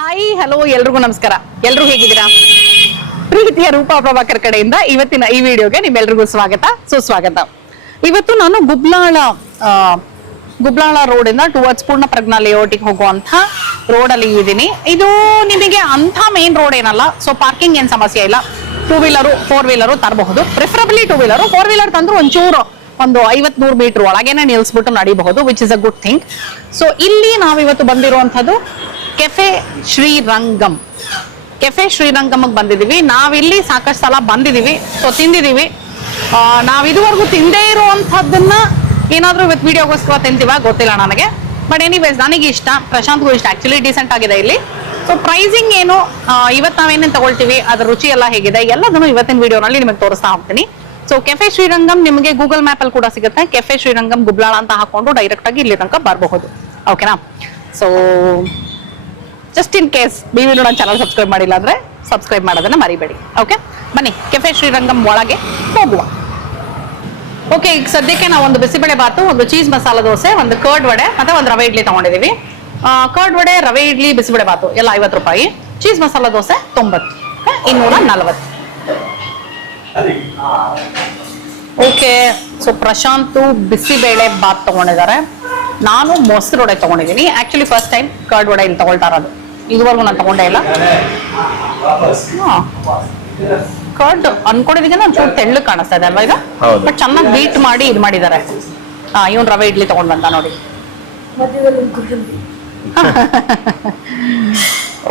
Hi hello ಎಲ್ರಿಗೂ ನಮಸ್ಕಾರ. ಎಲ್ರು ಹೇಗಿದ್ದೀರಾ? ಪ್ರೀತಿಯ ರೂಪಾ ಪ್ರಭಾಕರ್ ಕಡೆಯಿಂದ ಇವತ್ತಿನ ಈ ವಿಡಿಯೋಗೆ ನಿಮ್ಮೆಲ್ರಿಗೂ ಸ್ವಾಗತ ಸುಸ್ವಾಗತ. ಇವತ್ತು ನಾನು ಗುಬ್ಲಾಳ ರೋಡ್ ಇಂದ ಟುವರ್ಡ್ಸ್ ಪೂರ್ಣ ಪ್ರಜ್ಞಾ ಲೇಔಟಿಗೆ ಹೋಗುವಂತ ರೋಡ್ ಅಲ್ಲಿ ಇದ್ದೀನಿ. ಇದು ನಿಮಗೆ ಅಂತ ಮೇನ್ ರೋಡ್ ಏನಲ್ಲ, ಸೊ ಪಾರ್ಕಿಂಗ್ ಏನ್ ಸಮಸ್ಯೆ ಇಲ್ಲ. 2 ವೀಲರು 4 ವೀಲರು ತರಬಹುದು. Preferably 2 wheeler. 4 ವೀಲರ್ ತಂದ್ರು ಒಂದು 50-100 ಮೀಟರ್ ಒಳಗೇನೆ ನಿಲ್ಸ್ಬಿಟ್ಟು ನಡಿಬಹುದು, which is a good thing. So ಇಲ್ಲಿ ನಾವಿವತ್ತು ಬಂದಿರುವಂತದ್ದು ಕೆಫೆ ಶ್ರೀರಂಗಂ. ಕೆಫೆ ಶ್ರೀರಂಗಮ್ಗೆ ಬಂದಿದೀವಿ. ನಾವಿಲ್ಲಿ ಸಾಕಷ್ಟು ಸಲ ಬಂದಿದೀವಿ, ಸೊ ತಿಂದಿದೀವಿ. ನಾವ್ ಇದುವರೆಗೂ ತಿಂದೇ ಇರುವಂತದ್ದನ್ನ ಏನಾದ್ರೂ ಇವತ್ತು ವಿಡಿಯೋಗೋಸ್ಕರ ತಿಂತೀವ ಗೊತ್ತಿಲ್ಲ ನನಗೆ. ಬಟ್ ಎನಿವೇಸ್ ನನಗೆ ಇಷ್ಟ, ಪ್ರಶಾಂತ್ಗೂ ಇಷ್ಟ. ಆಕ್ಚುಲಿ ಡೀಸೆಂಟ್ ಆಗಿದೆ ಇಲ್ಲಿ. ಸೊ ಪ್ರೈಸಿಂಗ್ ಏನು, ಇವತ್ತು ನಾವೇನೇನು ತಗೊಳ್ತೀವಿ, ಅದ್ರ ರುಚಿ ಎಲ್ಲ ಹೇಗಿದೆ ಎಲ್ಲದನ್ನು ಇವತ್ತಿನ ವಿಡಿಯೋನಲ್ಲಿ ನಿಮಗೆ ತೋರಿಸ್ತಾ ಹೋಗ್ತೀನಿ. ಸೊ ಕೆಫೆ ಶ್ರೀರಂಗಂ ನಿಮಗೆ ಗೂಗಲ್ ಮ್ಯಾಪ್ ಅಲ್ಲಿ ಕೂಡ ಸಿಗುತ್ತೆ. ಕೆಫೆ ಶ್ರೀರಂಗಂ ಗುಬ್ಲಾಳ ಅಂತ ಹಾಕೊಂಡು ಡೈರೆಕ್ಟ್ ಆಗಿ ಇಲ್ಲಿ ತನಕ ಬರಬಹುದು. ಓಕೆನಾ? ಸೊ ಜಸ್ಟ್ ಇನ್ ಕೇಸ್ ನೀವು ನನ್ನ ಚಾನಲ್ ಸಬ್ಸ್ಕ್ರೈಬ್ ಮಾಡಿಲ್ಲ ಅಂದ್ರೆ ಸಬ್ಸ್ಕ್ರೈಬ್ ಮಾಡೋದನ್ನ ಮರಿಬೇಡಿ. ಓಕೆ, ಬನ್ನಿ ಕೆಫೆ ಶ್ರೀರಂಗಂ ಒಳಗೆ ಹೋಗುವ. ಓಕೆ, ಈಗ ಸದ್ಯಕ್ಕೆ ನಾವು ಒಂದು ಬಿಸಿಬೇಳೆ ಬಾತು, ಒಂದು ಚೀಸ್ ಮಸಾಲ ದೋಸೆ, ಒಂದು ಕರ್ಡ್ ವಡೆ ಮತ್ತೆ ಒಂದು ರವೆ ಇಡ್ಲಿ ತಗೊಂಡಿದೀವಿ. ಕರ್ಡ್ ವಡೆ, ರವೆ ಇಡ್ಲಿ, ಬಿಸಿಬೇಳೆ ಬಾತು ಎಲ್ಲ 50 ರೂಪಾಯಿ. Cheese masala dosa 90, 240. Okay, so Prashant bisibele bath ತಗೊಂಡಿದ್ದಾರೆ. ನಾನು ಮೊಸರು ವಡೆ ತಗೊಂಡಿದ್ದೀನಿ. Actually first time curd vada ಇಲ್ಲಿ ತಗೊಳ್ತಾ ಇರೋದು. ಇದುವರೆಗೂ ನಾನು ತಗೊಂಡೇ ಇಲ್ಲ. ಕರ್ಡ್ ಅನ್ಕೊಂಡಿದ್ದೀಗ ಒಂಚೂರು ತೆಳ್ಳು ಕಾಣಿಸ್ತಾ ಇದೆ ಅಲ್ವಾ ಈಗ? ಬಟ್ ಚೆನ್ನಾಗಿ ಬೀಟ್ ಮಾಡಿ ಇದು ಮಾಡಿದ್ದಾರೆ. ಇವನ್ ರವೆ ಇಡ್ಲಿ ತಗೊಂಡ್ ಬಂದ ನೋಡಿ.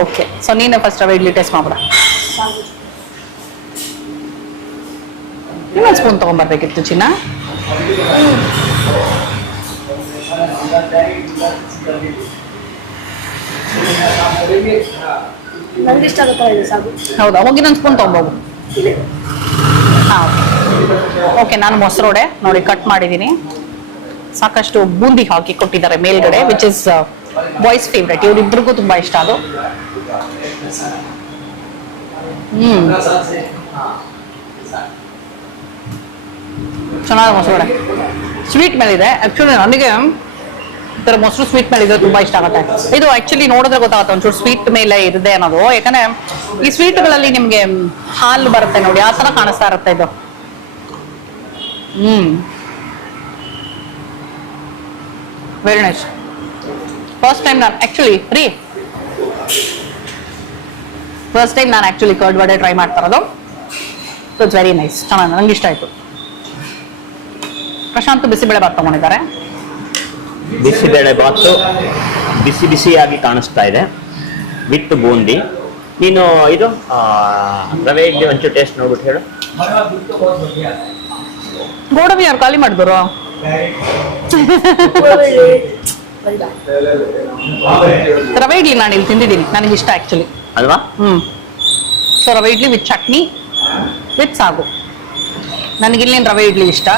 ಓಕೆ, ಸೊ ನೀನು ಫಸ್ಟ್ ರವೆ ಇಡ್ಲಿ ಟೇಸ್ಟ್ ಮಾಡ್ಬಿಡ. ಇನ್ನೊಂದು ಸ್ಪೂನ್ ತಗೊಂಡ್ಬರ್ಬೇಕಿತ್ತು ಚಿನ್ನ. ಹೌದಾ? ಹೋಗಿ ಇನ್ನೊಂದು ಸ್ಪೂನ್ ತಗೊಂಬೋಗು. ಓಕೆ, ನಾನು ಮೊಸರು ವಡೆ ನೋಡಿ ಕಟ್ ಮಾಡಿದ್ದೀನಿ. ಸಾಕಷ್ಟು ಬೂಂದಿ ಹಾಕಿ ಕೊಟ್ಟಿದ್ದಾರೆ ಮೇಲ್ಗಡೆ, ವಿಚ್ ಇಸ್ ಬಾಯ್ಸ್ ಫೇವ್ರೆಟ್. ಇವರಿಬ್ರಿಗೂ ತುಂಬಾ ಇಷ್ಟ ಅದು. ಚೆನ್ನಾಗಿ ಮೊಸರು ವಡೆ ಸ್ವೀಟ್ ಮೇಲಿದೆ. ಆಕ್ಚುಲಿ ನನಗೆ ಈ ಥರ ಮೊಸರು ಸ್ವೀಟ್ ಮೇಲೆ ಇದ್ರೆ ತುಂಬಾ ಇಷ್ಟ ಆಗುತ್ತೆ. ಇದು ಆಕ್ಚುಲಿ ನೋಡಿದ್ರೆ ಗೊತ್ತಾಗುತ್ತೆ ಒಂಚೂರು ಸ್ವೀಟ್ ಮೇಲೆ ಇದೆ ಅನ್ನೋದು. ಯಾಕಂದ್ರೆ ಈ ಸ್ವೀಟ್ಗಳಲ್ಲಿ ನಿಮ್ಗೆ ಹಾಲು ಬರುತ್ತೆ ನೋಡಿ, ಆ ತರ ಕಾಣಿಸ್ತಾ ಇರುತ್ತೆ ಇದು. Very nice. ಫಸ್ಟ್ ಟೈಮ್ ನಾನು ಆಕ್ಚುಲಿ ಕರ್ಡ್ ವಡೆ ಟ್ರೈ ಮಾಡ್ತಾ ಇರೋದು. ಸೊ ಇಟ್ಸ್ ವೆರಿ ನೈಸ್, ಚೆನ್ನಾಗಿ ನಂಗೆ ಇಷ್ಟ ಆಯ್ತು. ಪ್ರಶಾಂತ್ ಬಿಸಿಬೇಳೆ ಬಾತ್ ತಗೊಂಡಿದ್ದಾರೆ. ಬಿಸಿಬೇಳೆ ಬಾತು ಬಿಸಿ ಬಿಸಿಯಾಗಿ ಕಾಣಿಸ್ತಾ ಇದೆ ವಿತ್ ಬೂಂದಿ. ನೀನು ಇದು ರವೆ ಇಡ್ಲಿ ಒಂಚೂರು ಟೇಸ್ಟ್ ನೋಡ್ಬಿಟ್ಟು ಹೇಳು. ಗೋಡಂಬಿ ಯಾರು ಖಾಲಿ ಮಾಡಿದ್ರು? ರವೆ ಇಡ್ಲಿ ನಾನು ಇಲ್ಲಿ ತಿಂದಿದ್ದೀನಿ, ನನಗೆ ಇಷ್ಟ ಆಕ್ಚುಲಿ ಅಲ್ವಾ? ಸೊ ರವೆ ಇಡ್ಲಿ ವಿತ್ ಚಟ್ನಿ ವಿತ್ ಸಾಗು. ನನಗಿಲ್ಲೇನು ರವೆ ಇಡ್ಲಿ ಇಷ್ಟ.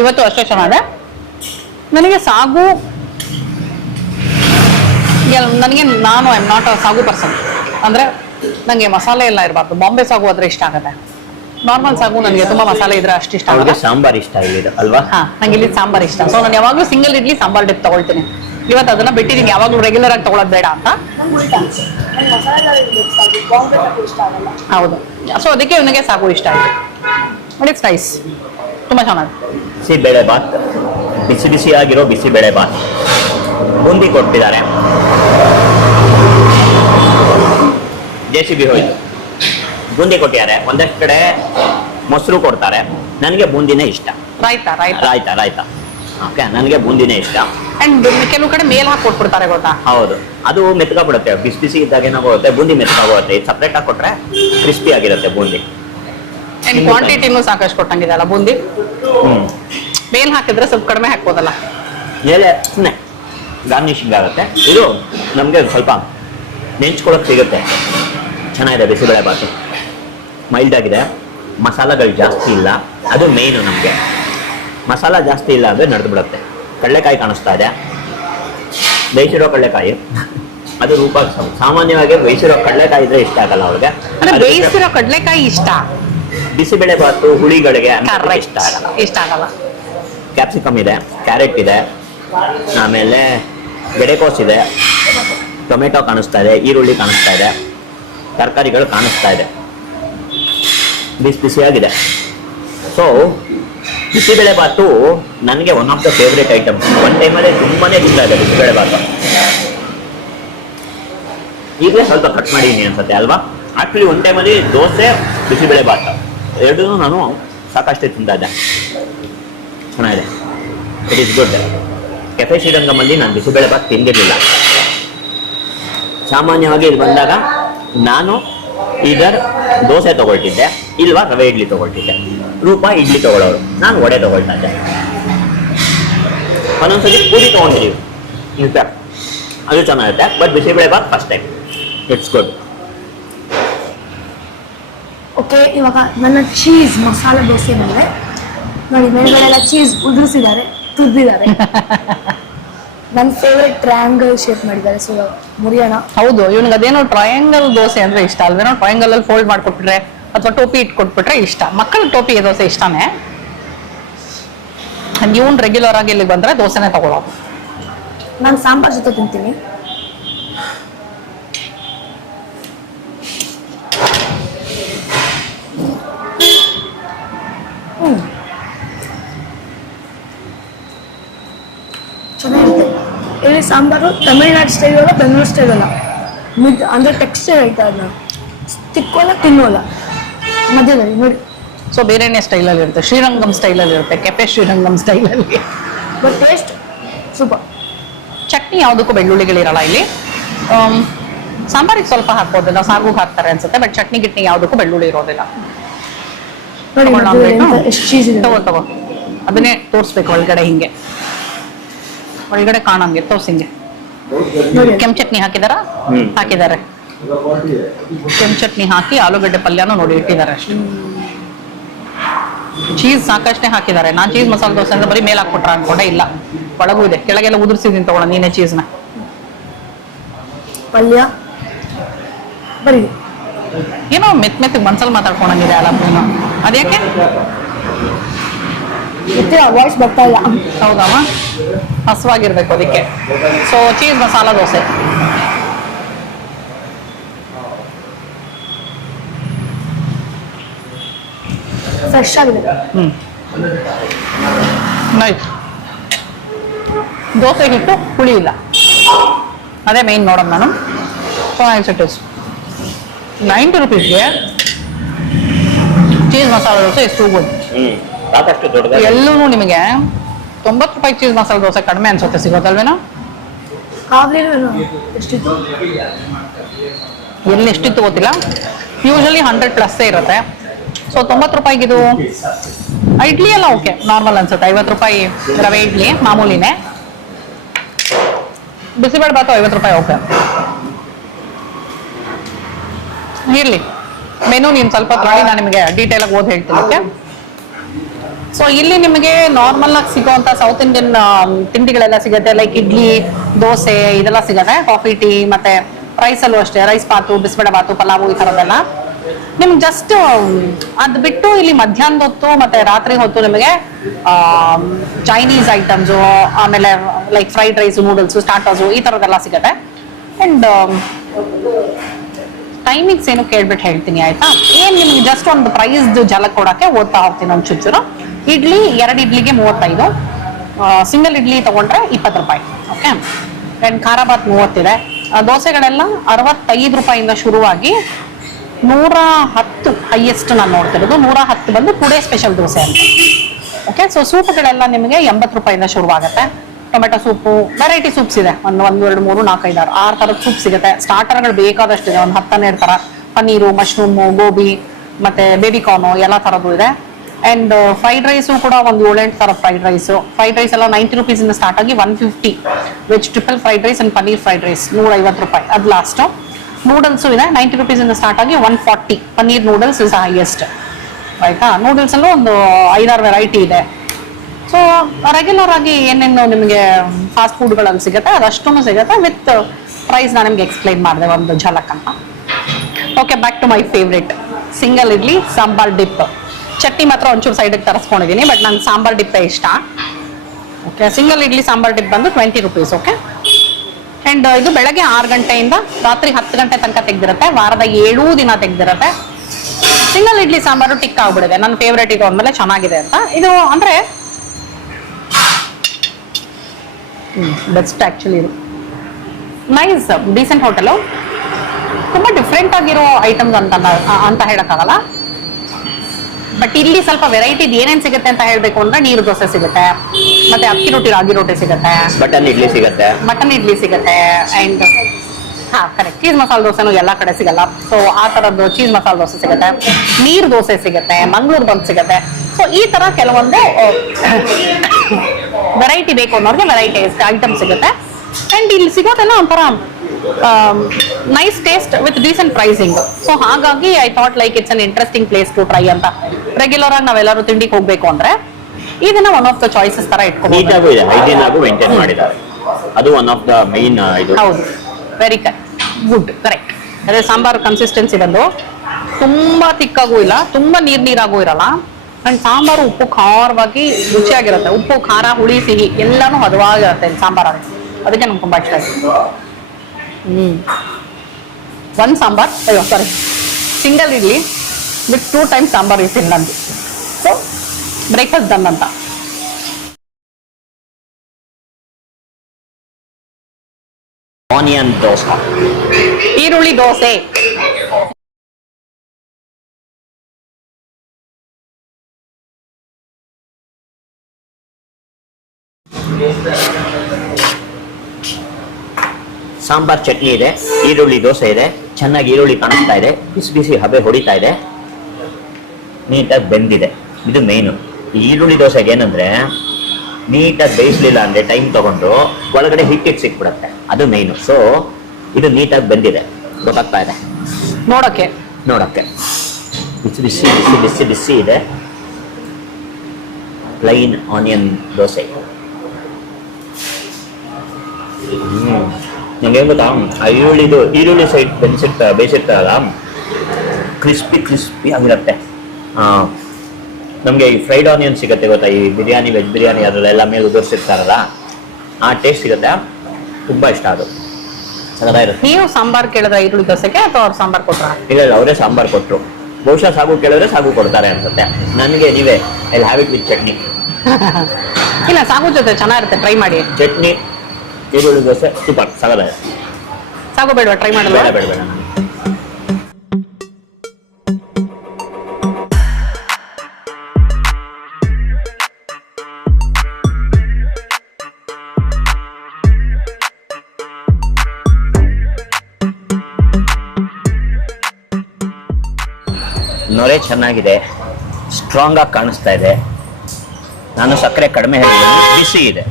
ಇವತ್ತು ಅಷ್ಟೇ ಚೆನ್ನಾಗಿದೆ. ನನಗೆ ಸಾಗು, ನಾನು ಐ ಆಮ್ ನಾಟ್ ಅ ಸಾಗು ಪರ್ಸನ್. ಅಂದರೆ ನನಗೆ ಮಸಾಲೆ ಎಲ್ಲ ಇರಬಾರ್ದು. ಬಾಂಬೆ ಸಾಗು ಆದ್ರೆ ಇಷ್ಟ ಆಗುತ್ತೆ. ನಾರ್ಮಲ್ ಸಾಗು ನನಗೆ ತುಂಬಾ ಮಸಾಲೆ ಇದ್ರೆ ಅಷ್ಟು ಇಷ್ಟ ಆಗುತ್ತೆ. ಸಾಂಬಾರ್ ಇಷ್ಟ ಇಲ್ಲ ಅಲ್ವಾ? ನಂಗೆ ಇಲ್ಲಿ ಸಾಂಬಾರ್ ಇಷ್ಟ. ಸೊ ನಾನು ಯಾವಾಗಲೂ ಸಿಂಗಲ್ ಇಡ್ಲಿ ಸಾಂಬಾರ್ ಡಿಪ್ ತಗೊಳ್ತೀನಿ. ಇವತ್ತು ಅದನ್ನ ಬಿಟ್ಟಿದ್ದೀನಿ, ಯಾವಾಗಲೂ ರೆಗ್ಯುಲರ್ ಆಗಿ ತಗೊಳ್ಳೋದು ಬೇಡ ಅಂತ. ಹೌದು, ಸೊ ಅದಕ್ಕೆ ಇವನಿಗೆ ಸಾಗು ಇಷ್ಟ ಆಯ್ತು. ಬಟ್ ಇಟ್ಸ್ ನೈಸ್, ತುಂಬಾ ಚೆನ್ನಾಗಿ. ಬಿಸಿಬೇಳೆ ಬಾತ್, ಬಿಸಿ ಬಿಸಿಯಾಗಿರೋ ಬಿಸಿಬೇಳೆ ಬಾತ್, ಬೂಂದಿ ಕೊಟ್ಟಿದ್ದಾರೆ. JCB ಹೋಯ್ತು. ಬೂಂದಿ ಕೊಟ್ಟಿದ್ದಾರೆ. ಒಂದಷ್ಟು ಕಡೆ ಮೊಸರು ಕೊಡ್ತಾರೆ. ನನಗೆ ಬೂಂದಿನೇ ಇಷ್ಟ. ರಾಯ್ತಾ ಓಕೆ, ನನಗೆ ಬೂಂದಿನೇ ಇಷ್ಟ. ಅಂಡ್ ಕೆಲವು ಕಡೆ ಮೇಲ್ ಹಾಕಿ ಕೊಟ್ಬಿಡ್ತಾರೆ ಗೊತ್ತಾ? ಹೌದು, ಅದು ಮೆತ್ಕಾಗ್ಬಿಡುತ್ತೆ. ಬಿಸಿ ಬಿಸಿ ಇದ್ದಾಗ ಏನಾಗುತ್ತೆ, ಬೂಂದಿ ಮೆತ್ಕಾಗುತ್ತೆ. ಇದು ಸಪ್ರೇಟ್ ಆಗಿ ಕೊಟ್ರೆ ಕ್ರಿಸ್ಪಿ ಆಗಿರುತ್ತೆ ಬೂಂದಿ. ಅಂಡ್ ಕ್ವಾಂಟಿಟಿನೂ ಸಾಕಷ್ಟು ಕೊಟ್ಟಂಗಿದೆಲ್ಲ ಬೂಂದಿ. ಮೇಲ್ ಹಾಕಿದ್ರೆ ಸ್ವಲ್ಪ ಕಡಿಮೆ ಹಾಕ್ಬೋದಲ್ಲ, ಮೇಲೆ ಸುಮ್ಮನೆ ಗಾರ್ನಿಶಿಂಗ್ ಆಗುತ್ತೆ. ಇದು ನಮಗೆ ಸ್ವಲ್ಪ ನೆಂಚ್ಕೊಳ್ಳೋಕೆ ಸಿಗುತ್ತೆ. ಚೆನ್ನಾಗಿದೆ ಬಿಸಿಬೇಳೆ ಬಾತು, ಮೈಲ್ಡ್ ಆಗಿದೆ. ಮಸಾಲಗಳು ಜಾಸ್ತಿ ಇಲ್ಲ, ಅದು ಮೇಯ್ನು. ನಮಗೆ ಮಸಾಲ ಜಾಸ್ತಿ ಇಲ್ಲ ಅಂದರೆ ನಡೆದು ಬಿಡುತ್ತೆ. ಕಡಲೆಕಾಯಿ ಕಾಣಿಸ್ತಾ ಇದೆ, ಬೇಯಿಸಿರೋ ಕಡಲೆಕಾಯಿ. ಅದು ರೂಪ ಸಾಮಾನ್ಯವಾಗಿ ಬೇಯಿಸಿರೋ ಕಡಲೆಕಾಯಿ ಇದ್ರೆ ಇಷ್ಟ ಆಗಲ್ಲ ಅವ್ರಿಗೆ. ಬೇಯಿಸಿರೋ ಕಡಲೆಕಾಯಿ ಇಷ್ಟ. ಬಿಸಿಬೇಳೆ ಬಾತು ಹುಳಿಗಳಿಗೆ ಇಷ್ಟ ಆಗಲ್ಲ. ಕ್ಯಾಪ್ಸಿಕಮ್ ಇದೆ, ಕ್ಯಾರೆಟ್ ಇದೆ, ಆಮೇಲೆ ಗೆಡೆಕೋಸ್ ಇದೆ, ಟೊಮೆಟೊ ಕಾಣಿಸ್ತಾ ಇದೆ, ಈರುಳ್ಳಿ ಕಾಣಿಸ್ತಾ ಇದೆ, ತರಕಾರಿಗಳು ಕಾಣಿಸ್ತಾ ಇದೆ, ಬಿಸಿ ಬಿಸಿಯಾಗಿದೆ. ಸೊ ಬಿಸಿಬೇಳೆ ಬಾತು ನನಗೆ one of the favourite item. One ಟೈಮಲ್ಲಿ ತುಂಬಾನೇ ಇಷ್ಟ ಇದೆ ಬಿಸಿಬೇಳೆ ಬಾತು. ಈಗಲೇ ಸ್ವಲ್ಪ ಕಟ್ ಮಾಡಿದ್ದೀನಿ ಅನ್ಸುತ್ತೆ ಅಲ್ವಾ? ಆಕ್ಚುಲಿ ಒನ್ ಟೈಮಲ್ಲಿ ದೋಸೆ ಬಿಸಿಬೇಳೆ ಬಾತು ಎರಡೂ ನಾನು ಸಾಕಷ್ಟೇ ತಿಂತಾ ಇದ್ದೆ. ಚೆನ್ನಾಗಿದೆ, ಇಟ್ ಈಸ್ ಗುಡ್. ಕೆಫೆ ಶ್ರೀರಂಗಮಲ್ಲಿ ನಾನು ಬಿಸಿಬೇಳೆ ಬಾತ್ ತಿಂದಿರಲಿಲ್ಲ. ಸಾಮಾನ್ಯವಾಗಿ ಇಲ್ಲಿ ಬಂದಾಗ ನಾನು ಇದರ್ ದೋಸೆ ತಗೊಳ್ತಿದ್ದೆ, ಇಲ್ವಾ ರವೆ ಇಡ್ಲಿ ತಗೊಳ್ತಿದ್ದೆ. ರೂಪ ಇಡ್ಲಿ ತಗೊಳ್ಳೋರು, ನಾನು ವಡೆ ತಗೊಳ್ತಾ ಇದ್ದೆ. ಒಂದೊಂದ್ಸತಿ ಪೂರಿ ತಗೊಂಡಿದ್ದೀವಿ, ಇನ್ಫ್ಯಾಕ್ಟ್ ಅದು ಚೆನ್ನಾಗಿರುತ್ತೆ. But bisibele bath first time, it's good. Okay, ಇವಾಗ ನನ್ನ ಚೀಸ್ ಮಸಾಲೆ ದೋಸೆ ಮೇಲೆ ನೋಡಿ, ಮೇಲ್ಗಡೆ ಎಲ್ಲ ಚೀಸ್ ಉದುರಿಸಿದ್ದಾರೆ, ತುರಿದಿದ್ದಾರೆ. ನನ್ನ ಫೇವ್ರೆಟ್ ಟ್ರಯಾಂಗಲ್ ಶೇಪ್ ಮಾಡಿದ್ದಾರೆ. ಸೊ ಮುರಿಯೋಣ. ಹೌದು, ಇವನ್ಗೆ ಅದೇನೋ ಟ್ರಯಾಂಗಲ್ ದೋಸೆ ಅಂದ್ರೆ ಇಷ್ಟ ಅಲ್ವೇನೋ. ಟ್ರಯಾಂಗಲ್ ಅಲ್ಲಿ ಫೋಲ್ಡ್ ಮಾಡ್ಕೊಟ್ಬಿಟ್ರೆ ಅಥವಾ ಟೋಪಿ ಇಟ್ಕೊಟ್ಬಿಟ್ರೆ ಇಷ್ಟ. ಮಕ್ಕಳ ಟೋಪಿ ದೋಸೆ ಇಷ್ಟನೇ. ಇವನ್ ರೆಗ್ಯುಲರ್ ಆಗಿ ಇಲ್ಲಿಗೆ ಬಂದ್ರೆ ದೋಸೆನೇ ತಗೊಳ್ಳೋದು. ನಾನು ಸಾಂಬಾರ್ ಜೊತೆ ತಿಂತೀನಿ. ಚೆನ್ನಾಗಿರುತ್ತೆ. ಇಲ್ಲಿ ಸಾಂಬಾರು ತಮಿಳ್ನಾಡು ಸ್ಟೈಲ್ ಅಲ್ಲ, ಬೆಂಗಳೂರು ಸ್ಟೈಲ್ ಅಲ್ಲ, ಅಂದ್ರೆ ಟೆಕ್ಸ್ಚರ್ ಹೇಳ್ತಾ ಇದ್ದ ತಿಕ್ಕೋಲ್ಲ ತಿನ್ನೋಲ್ಲ ಮಧ್ಯದಲ್ಲಿ ನೋಡಿ. ಸೊ ಬೇರೆನೇ ಸ್ಟೈಲಲ್ಲಿ ಇರುತ್ತೆ, ಶ್ರೀರಂಗಂ ಸ್ಟೈಲಲ್ಲಿ ಇರುತ್ತೆ, ಕೆಫೆ ಶ್ರೀರಂಗಂ ಸ್ಟೈಲಲ್ಲಿ. But taste super. ಚಟ್ನಿ ಯಾವುದಕ್ಕೂ ಬೆಳ್ಳುಳ್ಳಿಗಳಿರಲ್ಲ ಇಲ್ಲಿ. ಸಾಂಬಾರಿಗೆ ಸ್ವಲ್ಪ ಹಾಕ್ಬೋದಿಲ್ಲ, ಸಾರ್ಗೂ ಹಾಕ್ತಾರೆ ಅನ್ಸುತ್ತೆ. ಬಟ್ ಚಟ್ನಿ ಗಿಟ್ನಿ ಯಾವುದಕ್ಕೂ ಬೆಳ್ಳುಳ್ಳಿ ಇರೋದಿಲ್ಲ. ನೋಡಿ ಎಷ್ಟು ಚೀಸ್ ಇದೆ. ತಗೋ ಅದನ್ನೇ ತೋರಿಸ್ಬೇಕು ಒಳಗಡೆ, ಹಿಂಗೆ ಒಳಗಡೆ ಕಾಣಂಗೆ ತೋರ್ಸಿ. ಹಿಂಗೆ ನೋಡಿ ಕೆಂಪು ಚಟ್ನಿ ಹಾಕಿದಾರ, ಹಾಕಿದ್ದಾರೆ. ಕೆಂಪು ಚಟ್ನಿ ಹಾಕಿ ಆಲೂಗಡ್ಡೆ ಪಲ್ಯನೂ ನೋಡಿ ಇಟ್ಟಿದ್ದಾರೆ ಅಷ್ಟೇ. ಚೀಸ್ ಸಾಕಷ್ಟೇ ಹಾಕಿದ್ದಾರೆ. ನಾನು ಚೀಸ್ ಮಸಾಲೆ ದೋಸೆ ಅಂದ್ರೆ ಬರೀ ಮೇಲೆ ಹಾಕ್ಬಿಟ್ರ ಅನ್ಕೊಂಡೆ, ಇಲ್ಲ ಒಳಗೂ ಇದೆ. ಕೆಳಗೆಲ್ಲ ಉದುರ್ಸಿದೀನಿ ತಗೊಳ ನೀನೇ ಚೀಸ್ನ. ಪಲ್ಯ ಬರೀ ಏನೋ ಮೆತ್ತಿಗೆ ಮನ್ಸಲ್ಲಿ ಮಾತಾಡ್ಕೊಂಡಂಗಿದೆ ಅಲ್ಲ ನೀನು. ಅದ್ಯಾಕೆ ವಾಯ್ಸ್ ಬರ್ತಾ ಇಲ್ಲ. ಹೌದಮ್ಮ, ಹಸುವಾಗಿರ್ಬೇಕು ಅದಕ್ಕೆ. So cheese masala dosa fresh ಆಗಿದೆ. ನೈಸ್. ದೋಸೆ ಹಿಟ್ಟು ಹುಳಿ ಇಲ್ಲ, ಅದೇ ಮೇನ್ ನೋಡೋದು ನಾನು. So nice it is. 90 rupeesಗೆ ಚೀಸ್ ಮಸಾಲ ದೋಸೆ ಇಷ್ಟು ಗುಡ್. ಸಾಕಷ್ಟು ದೊಡ್ಡದ. ಎಲ್ಲೂ ನಿಮಗೆ 90 ರೂಪಾಯಿ ಚೀಸ್ ಮಸಾಲೆ ದೋಸೆ ಕಡಿಮೆ ಅನ್ಸುತ್ತೆ, ಸಿಗೋದಲ್ವೇನೋ? ಕಾವ್ಲಿನೂ ಎಷ್ಟಿತ್ತು? ಎಲ್ಲಿ ಎಷ್ಟಿತ್ತು ಗೊತ್ತಿಲ್ಲ. ಯೂಶಲಿ 100+ ಇರುತ್ತೆ. ಸೊ 90 ರೂಪಾಯಿಗಿದು ಇಡ್ಲಿ ಎಲ್ಲ ಓಕೆ, ನಾರ್ಮಲ್ ಅನ್ಸುತ್ತೆ. 50 ರೂಪಾಯಿ ರವೆ ಇಡ್ಲಿ ಮಾಮೂಲಿನೇ. ಬಿಸಿಬೇಳೆ ಬಾತು 50 ರೂಪಾಯಿ ಓಕೆ. ಇರ್ಲಿ, ಮೆನು ನೀನು ಸ್ವಲ್ಪ ನೋಡಿ, ನಾನು ನಿಮಗೆ ಡೀಟೇಲ್ ಆಗಿ ಓದಿ ಹೇಳ್ತೀನಿ. ಓಕೆ. ಸೊ ಇಲ್ಲಿ ನಿಮಗೆ ನಾರ್ಮಲ್ ಆಗಿ ಸಿಗೋಂಥ ಸೌತ್ ಇಂಡಿಯನ್ ತಿಂಡಿಗಳೆಲ್ಲ ಸಿಗುತ್ತೆ. ಲೈಕ್ ಇಡ್ಲಿ, ದೋಸೆ ಇದೆಲ್ಲ ಸಿಗುತ್ತೆ. ಕಾಫಿ, ಟೀ, ಮತ್ತೆ ರೈಸಲ್ಲೂ ಅಷ್ಟೇ. ರೈಸ್ ಬಾತು, ಬಿಸಿಬೇಳೆ ಬಾತು, ಪಲಾವು ಈ ಥರದ್ದೆಲ್ಲ ನಿಮ್ಗೆ ಜಸ್ಟ್ ಅದು ಬಿಟ್ಟು ಇಲ್ಲಿ ಮಧ್ಯಾಹ್ನದ ಹೊತ್ತು ಮತ್ತೆ ರಾತ್ರಿ ಹೊತ್ತು ನಿಮಗೆ ಚೈನೀಸ್ ಐಟಮ್ಸು, ಆಮೇಲೆ like fried rice, noodles, starters ಈ ಥರದ್ದೆಲ್ಲ ಸಿಗುತ್ತೆ. ಆ್ಯಂಡ್ ಟೈಮಿಂಗ್ಸ್ ಏನು ಕೇಳ್ಬಿಟ್ಟು ಹೇಳ್ತೀನಿ ಆಯ್ತಾ. ಏನು ನಿಮ್ಗೆ ಜಸ್ಟ್ ಒಂದು ಪ್ರೈಸ್ದು ಝಲಕ್ ಕೊಡೋಕ್ಕೆ ಓದ್ತಾ ಹೋಗ್ತೀನಿ ಒಂದು ಚುಚ್ಚೂರು. ಇಡ್ಲಿ 2 ಇಡ್ಲಿಗೆ 35, ಸಿಂಗಲ್ ಇಡ್ಲಿ ತಗೊಂಡ್ರೆ 20 ರೂಪಾಯಿ. ಓಕೆ. ಆ್ಯಂಡ್ ಖಾರ ಬಾತ್ 30 ಇದೆ. ದೋಸೆಗಳೆಲ್ಲ 65 ರೂಪಾಯಿಂದ ಶುರುವಾಗಿ 110 ಹೈಯೆಸ್ಟ್ ನಾನು ನೋಡ್ತಿರೋದು. 110 ಬಂದು ಟುಡೇ ಸ್ಪೆಷಲ್ ದೋಸೆ ಅಂತ. ಓಕೆ. ಸೊ ಸೂಪ್ಗಳೆಲ್ಲ ನಿಮಗೆ 80 ರೂಪಾಯಿಂದ ಶುರುವಾಗುತ್ತೆ. ಟೊಮೆಟೊ ಸೂಪು, ವೆರೈಟಿ ಸೂಪ್ಸ್ ಇದೆ. 1, 2, 3, 4, 5, 6 ಥರದ ಸೂಪ್ ಸಿಗುತ್ತೆ. ಸ್ಟಾರ್ಟರ್ಗಳು ಬೇಕಾದಷ್ಟಿದೆ, ಒಂದು 10-12 ಥರ. ಪನ್ನೀರು, ಮಶ್ರೂಮು, ಗೋಬಿ, ಮತ್ತೆ ಬೇಬಿಕಾರ್ನು ಎಲ್ಲ ಥರದ್ದು ಇದೆ. ಆ್ಯಂಡ್ ಫ್ರೈಡ್ ರೈಸು ಕೂಡ ಒಂದು 7-8 ಥರ ಫ್ರೈಡ್ ರೈಸು. ಫ್ರೈಡ್ ರೈಸ್ ಎಲ್ಲ 90 ರೂಪೀಸಿಂದ ಸ್ಟಾರ್ಟ್ ಆಗಿ 150. Veg triple fried rice and paneer fried rice 150 ರೂಪಾಯಿ, ಅದು ಲಾಸ್ಟು. ನೂಡಲ್ಸು ಇದೆ 90 ರೂಪೀಸಿಂದ ಸ್ಟಾರ್ಟ್ ಆಗಿ 140. ಪನ್ನೀರ್ ನೂಡಲ್ಸ್ ಇಸ್ ಹೈಯೆಸ್ಟ್ ಆಯ್ತಾ. ನೂಡಲ್ಸಲ್ಲೂ ಒಂದು 5-6 ವೆರೈಟಿ ಇದೆ. ಸೊ ರೆಗ್ಯುಲರ್ ಆಗಿ ಏನೇನು ನಿಮಗೆ ಫಾಸ್ಟ್ ಫುಡ್ಗಳಲ್ಲಿ ಸಿಗುತ್ತೆ ಅದಷ್ಟೂ ಸಿಗುತ್ತೆ. ವಿತ್ ಪ್ರೈಸ್ ನಾನು ನಿಮ್ಗೆ ಎಕ್ಸ್ಪ್ಲೈನ್ ಮಾಡಿದೆ ಒಂದು ಝಲಕ್ ಅಂತ. Okay, back to my favourite single idli sambar dip. Chutney ಮಾತ್ರ ಒಂಚೂರು ಸೈಡಿಗೆ ತರಿಸ್ಕೊಂಡಿದ್ದೀನಿ, ಬಟ್ ನಂಗೆ ಸಾಂಬಾರ್ ಡಿಪ್ಪೇ ಇಷ್ಟ. Okay, single idli sambar dip ಬಂದು 20 rupees. ಓಕೆ, ಅಂಡ್ ಇದು ಬೆಳಗ್ಗೆ 6 ಗಂಟೆಯಿಂದ ರಾತ್ರಿ 10 ಗಂಟೆ ತನಕ ತೆಗ್ದಿರುತ್ತೆ, ವಾರದ 7 ದಿನ ತೆಗ್ದಿರುತ್ತೆ. ಸಿಂಗಲ್ ಇಡ್ಲಿ ಸಾಂಬಾರು ಟಿಕ್ ಆಗ್ಬಿಡಿದೆ, ನನ್ನ ಫೇವ್ರೇಟ್ ಇದು ಅಂದಮೇಲೆ ಚೆನ್ನಾಗಿದೆ ಅಂತ. ಇದು ಅಂದ್ರೆ ಬೆಸ್ಟ್ ಆಕ್ಚುಲಿ. ಇದು ನೈಸ್, ಡೀಸೆಂಟ್ ಹೋಟೆಲು, ತುಂಬಾ ಡಿಫ್ರೆಂಟ್ ಆಗಿರೋ ಐಟಮ್ಸ್ ಅಂತ ಹೇಳಕ್ಕಾಗಲ್ಲ. ಬಟ್ ಇಲ್ಲಿ ಸ್ವಲ್ಪ ವೆರೈಟಿ ಏನೇನ್ ಸಿಗುತ್ತೆ ಅಂತ ಹೇಳ್ಬೇಕು ಅಂದ್ರೆ ನೀರು ದೋಸೆ ಸಿಗುತ್ತೆ, ಮತ್ತೆ ಅಕ್ಕಿ ರೊಟ್ಟಿ ರಾಗಿ ರೊಟ್ಟಿ ಸಿಗುತ್ತೆ, ಬಟನ್ ಇಡ್ಲಿ ಸಿಗುತ್ತೆ, ಅಂಡ್ ಕರೆಕ್ಟ್, ಚೀಸ್ ಮಸಾಲೆ ದೋಸೆನೂ ಎಲ್ಲಾ ಕಡೆ ಸಿಗಲ್ಲ. ಸೊ ಆ ತರದ್ದು ಚೀಸ್ ಮಸಾಲೆ ದೋಸೆ ಸಿಗುತ್ತೆ, ನೀರು ದೋಸೆ ಸಿಗುತ್ತೆ, ಮಂಗಳೂರು ಬಂದ್ ಸಿಗುತ್ತೆ. ಸೊ ಈ ತರ ಕೆಲವೊಂದು ವೆರೈಟಿ ಬೇಕು ಅನ್ನೋರಿಗೆ ವೆರೈಟಿ ಐಟಮ್ ಸಿಗುತ್ತೆ. ಅಂಡ್ ಇಲ್ಲಿ ಸಿಗೋದೆಲ್ಲ ಒಂಥರ nice taste with decent pricing. So ಹಾಗಾಗಿ I thought like it's an interesting place to try ಅಂತ. ರೆಗ್ಯುಲರ್ ಆಗಿ ನಾವೆಲ್ಲರೂ ತಿಂಡಿಗೆ ಹೋಗ್ಬೇಕು ಅಂದ್ರೆ ಇದನ್ನ ಒನ್ ಆಫ್ ದ ಚಾಯ್ಸಸ್ ತರ ಇಟ್ಕೊಂಡು ನೀಟಾಗೂ ಇದೆ, ಹೈಜೀನ್ ಆಗೂ ಮೇಂಟೈನ್ ಮಾಡಿದ್ದಾರೆ. ಅದು ಒನ್ ಆಫ್ ದ ಮೈನ್ ಇದು. ಹೌದು, ವೆರಿ ಗುಡ್, ಕರೆಕ್ಟ್. ಅದೇ ಸಾಂಬಾರ್ ಕನ್ಸಿಸ್ಟೆನ್ಸಿ ಬಂದು ತುಂಬಾ ತಿಕ್ಕಾಗೂ ಇಲ್ಲ, ತುಂಬಾ ನೀರಾಗೂ ಇರಲ್ಲ. ಅಂಡ್ ಸಾಂಬಾರು ಉಪ್ಪು ಖಾರವಾಗಿ ರುಚಿಯಾಗಿರುತ್ತೆ. ಉಪ್ಪು ಖಾರ ಹುಳಿ ಸಿಹಿ ಎಲ್ಲಾನು ಹದವಾಗಿರುತ್ತೆ ಸಾಂಬಾರಲ್ಲಿ, ಅದಕ್ಕೆ ನಮ್ಗೆ ತುಂಬಾ ಇಷ್ಟ ಆಯ್ತು. ಒಂದ್ sambar, sorry, single idli with 2 times sambar ಇತ್ತು ನಂದು. ಸೊ ಬ್ರೇಕ್ಫಾಸ್ಟ್ ಡನ್ ಅಂತ. ಆನಿಯನ್ ದೋಸೆ, ಈರುಳ್ಳಿ ದೋಸೆ. ಸಾಂಬಾರ್ ಚಟ್ನಿ ಇದೆ, ಈರುಳ್ಳಿ ದೋಸೆ ಇದೆ, ಚೆನ್ನಾಗಿ ಈರುಳ್ಳಿ ಕಾಣಿಸ್ತಾ ಇದೆ, ಬಿಸಿ ಬಿಸಿ ಹಬೆ ಹೊಡಿತಾ ಇದೆ, ನೀಟಾಗಿ ಬೆಂದಿದೆ. ಇದು ಮೇನು. ಈ ಈರುಳ್ಳಿ ದೋಸೆಗೆ ಏನಂದ್ರೆ ನೀಟಾಗಿ ಬೇಯಿಸ್ಲಿಲ್ಲ ಅಂದ್ರೆ ಟೈಮ್ ತಗೊಂಡು ಒಳಗಡೆ ಹಿಟ್ಟಿಗೆ ಸಿಕ್ಬಿಡುತ್ತೆ, ಅದು ಮೇನು. ಸೊ ಇದು ನೀಟಾಗಿ ಬೆಂದಿದೆ, ಗೊತ್ತಾಗ್ತಾ ಇದೆ ನೋಡಕ್ಕೆ. ಬಿಸಿ ಬಿಸಿ ಬಿಸಿ ಬಿಸಿ ಬಿಸಿ ಇದೆ. Plain onion dosa. ನಂಗೆ ಏನು ಗೊತ್ತಾ, ಆ ಈರುಳ್ಳಿ ಸೈಡ್ ಬೇಯಿಸಿರ್ತಾರಲ್ಲ, ಕ್ರಿಸ್ಪಿ ಆಗಿರುತ್ತೆ. ನಮಗೆ ಈ ಫ್ರೈಡ್ ಆನಿಯನ್ ಸಿಗುತ್ತೆ ಗೊತ್ತಾ, ಈ ಬಿರಿಯಾನಿ, ವೆಜ್ ಬಿರಿಯಾನಿ ಅದರಲ್ಲೆಲ್ಲ ಮೇಲೆ ಉದುರಿಸಿರ್ತಾರಲ್ಲ, ಆ ಟೇಸ್ಟ್ ಸಿಗುತ್ತೆ. ತುಂಬ ಇಷ್ಟ ಅದು, ಚೆನ್ನಾಗಿರುತ್ತೆ. ನೀವು ಸಾಂಬಾರ್ ಕೇಳಿದ್ರೆ ಈರುಳ್ಳಿ ದೋಸೆಗೆ ಅಥವಾ ಅವ್ರು ಸಾಂಬಾರ್ ಕೊಟ್ರ? ಇಲ್ಲ, ಅವರೇ ಸಾಂಬಾರ್ ಕೊಟ್ಟರು. ಬಹುಶಃ ಸಾಗು ಕೇಳಿದ್ರೆ ಸಾಗು ಕೊಡ್ತಾರೆ ಅನ್ಸುತ್ತೆ ನನಗೆ. ನೀವೇ I have it with chutney. ಇಲ್ಲ, ಸಾಗು ಜೊತೆ ಚೆನ್ನಾಗಿರುತ್ತೆ, ಟ್ರೈ ಮಾಡಿ. ಚಟ್ನಿ ಈರುಳ್ಳಿ ದೋಸೆ ಸೂಪರ್, ಸಾಗದ. ಸಾಗು ಬೇಡವಾ? ಟ್ರೈ ಮಾಡಲ್ಲ? ಬೇಡ. ನೊರೆ ಚೆನ್ನಾಗಿದೆ, ಸ್ಟ್ರಾಂಗ್ ಆಗಿ ಕಾಣಿಸ್ತಾ ಇದೆ. ನಾನು ಸಕ್ಕರೆ ಕಡಿಮೆ ಹೇಳಿದ್ದೀನಿ, ಬಿಸಿ ಇದೆ.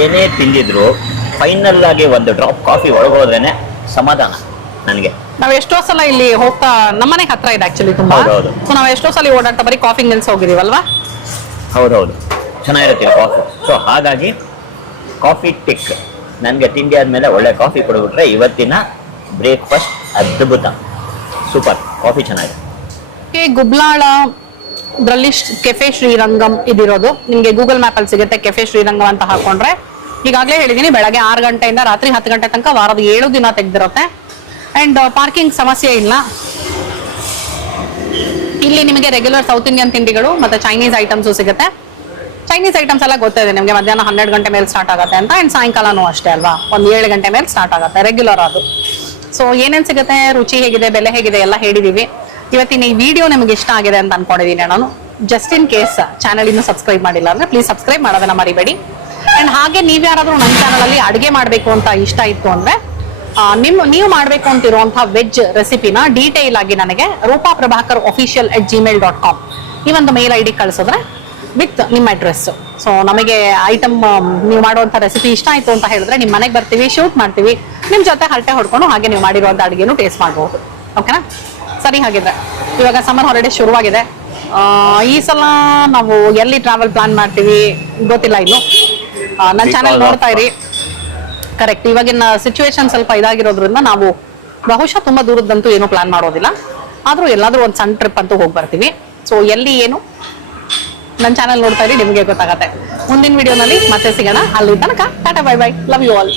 ಏನೇ ತಿಂದಿದ್ರು ಫೈನಲ್ ಆಗಿ ಒಂದು ಡ್ರಾಪ್ ಕಾಫಿ ಒಳಗೋದ್ರೇನೆ ಸಮಾಧಾನ ನನಗೆ. ನಾವ್ ಎಷ್ಟೋ ಸಲ ಇಲ್ಲಿ ಹೋಗ್ತಾ, ನಮ್ಮನೆ ಹತ್ರ ಇದೆ ಆಕ್ಚುಲಿ ತುಂಬಾ. ಹೌದು. ಸೊ ನಾವ್ ಎಷ್ಟೋ ಸಲ ಓಡಾಡ್ತಾ ಬರೀ ಕಾಫಿ ನಿಲ್ಸ್ ಹೋಗಿದೀವಲ್ವಾ. ಹೌದೌದು, ಚೆನ್ನಾಗಿರುತ್ತೆ ಕಾಫಿ. ಸೊ ಹಾಗಾಗಿ ಕಾಫಿ ಟಿಕ್. ನನಗೆ ತಿಂಡಿ ಆದಮೇಲೆ ಒಳ್ಳೆ ಕಾಫಿ ಕೊಡ್ಬಿಟ್ರೆ ಇವತ್ತಿನ ಬ್ರೇಕ್ಫಾಸ್ಟ್ ಅದ್ಭುತ, ಸೂಪರ್. ಕಾಫಿ ಚೆನ್ನಾಗಿದೆ. ಗುಬ್ಲಾಳ ಇದರಲ್ಲಿ ಕೆಫೆ ಶ್ರೀರಂಗಂ ಇದಿರೋದು ನಿಮ್ಗೆ ಗೂಗಲ್ ಮ್ಯಾಪ್ ಅಲ್ಲಿ ಸಿಗುತ್ತೆ. ಕೆಫೆ ಶ್ರೀರಂಗಂ ಅಂತ ಹಾಕೊಂಡ್ರೆ, ಈಗಾಗಲೇ ಹೇಳಿದೀನಿ, ಬೆಳಗ್ಗೆ 6 ಗಂಟೆಯಿಂದ ರಾತ್ರಿ 10 ಗಂಟೆ ತನಕ ವಾರದ 7 ದಿನ ತೆಗ್ದಿರುತ್ತೆ. ಅಂಡ್ ಪಾರ್ಕಿಂಗ್ ಸಮಸ್ಯೆ ಇಲ್ಲ. ಇಲ್ಲಿ ನಿಮಗೆ ರೆಗ್ಯುಲರ್ ಸೌತ್ ಇಂಡಿಯನ್ ತಿಂಡಿಗಳು ಮತ್ತೆ ಚೈನೀಸ್ ಐಟಮ್ಸು ಸಿಗುತ್ತೆ. ಚೈನೀಸ್ ಐಟಮ್ಸ್ ಎಲ್ಲ ಗೊತ್ತಿದೆ ನಿಮಗೆ, ಮಧ್ಯಾಹ್ನ 12 ಗಂಟೆ ಮೇಲೆ ಸ್ಟಾರ್ಟ್ ಆಗುತ್ತೆ ಅಂತ. ಅಂಡ್ ಸಾಯಂಕಾಲನೂ ಅಷ್ಟೇ ಅಲ್ವಾ, ಒಂದು 7 ಗಂಟೆ ಮೇಲೆ ಸ್ಟಾರ್ಟ್ ಆಗುತ್ತೆ ರೆಗ್ಯುಲರ್ ಅದು. ಸೊ ಏನೇನ್ ಸಿಗುತ್ತೆ, ರುಚಿ ಹೇಗಿದೆ, ಬೆಲೆ ಹೇಗಿದೆ ಎಲ್ಲ ಹೇಳಿದೀವಿ. ಇವತ್ತಿನ ಈ ವಿಡಿಯೋ ನಿಮಗೆ ಇಷ್ಟ ಆಗಿದೆ ಅಂತ ಅನ್ಕೊಂಡಿದ್ದೀನಿ ನಾನು. ಜಸ್ಟ್ ಇನ್ ಕೇಸ್ ಚಾನಲ್ ಇನ್ನು ಸಬ್ಸ್ಕ್ರೈಬ್ ಮಾಡಿಲ್ಲ ಅಂದ್ರೆ ಪ್ಲೀಸ್ ಸಬ್ಸ್ಕ್ರೈಬ್ ಮಾಡೋದನ್ನ ಮರಿಬೇಡಿ. ಅಂಡ್ ಹಾಗೆ ನೀವ್ ಯಾರಾದ್ರೂ ನನ್ನ ಚಾನಲ್ ಅಲ್ಲಿ ಅಡುಗೆ ಮಾಡ್ಬೇಕು ಅಂತ ಇಷ್ಟ ಇತ್ತು ಅಂದ್ರೆ ನೀವು ಮಾಡ್ಬೇಕು ಅಂತಿರುವಂತಹ ವೆಜ್ ರೆಸಿಪಿನ ಡೀಟೇಲ್ ಆಗಿ ನನಗೆ rupaprabhakar@gmail.com ಈ ಒಂದು ಮೇಲ್ ಐಡಿ ಕಳಿಸಿದ್ರೆ ವಿತ್ ನಿಮ್ಮ ಅಡ್ರೆಸ್. ಸೊ ನಮಗೆ ಐಟಮ್ ನೀವು ಮಾಡುವಂತ ರೆಸಿಪಿ ಇಷ್ಟ ಆಯ್ತು ಅಂತ ಹೇಳಿದ್ರೆ ನಿಮ್ಮ ಮನೆಗೆ ಬರ್ತೀವಿ, ಶೂಟ್ ಮಾಡ್ತೀವಿ, ನಿಮ್ ಜೊತೆ ಹರಟೆ ಹೊಡ್ಕೊಂಡು ಹಾಗೆ ನೀವು ಮಾಡಿರುವಂತ ಅಡುಗೆನೂ ಟೇಸ್ಟ್ ಮಾಡಬಹುದು. ಓಕೆನಾ? ಸರಿ, ಹಾಗಿದ್ರೆ ಇವಾಗ ಸಮ್ಮರ್ ಹಾಲಿಡೇ ಶುರುವಾಗಿದೆ. ಈ ಸಲ ನಾವು ಎಲ್ಲಿ ಟ್ರಾವೆಲ್ ಪ್ಲಾನ್ ಮಾಡ್ತೀವಿ ಗೊತ್ತಿಲ್ಲ ಇನ್ನು. ನನ್ನ ಚಾನೆಲ್ ನೋಡ್ತಾ ಇರಿ. ಕರೆಕ್ಟ್, ಇವಾಗಿನ ಸಿಚುವೇಶನ್ ಸ್ವಲ್ಪ ಇದಾಗಿರೋದ್ರಿಂದ ನಾವು ಬಹುಶಃ ತುಂಬಾ ದೂರದಂತೂ ಏನು ಪ್ಲಾನ್ ಮಾಡೋದಿಲ್ಲ. ಆದ್ರೂ ಎಲ್ಲಾದ್ರೂ ಒಂದು ಸಣ್ಣ ಟ್ರಿಪ್ ಅಂತೂ ಹೋಗಿ ಬರ್ತೀವಿ. ಸೊ ಎಲ್ಲಿ ಏನು ನನ್ನ ಚಾನಲ್ ನೋಡ್ತಾ ಇರಿ, ನಿಮಗೆ ಗೊತ್ತಾಗತ್ತೆ. ಮುಂದಿನ ವಿಡಿಯೋನಲ್ಲಿ ಮತ್ತೆ ಸಿಗೋಣ. ಅಲ್ಲಿ ತನಕ tata bye bye, love you all.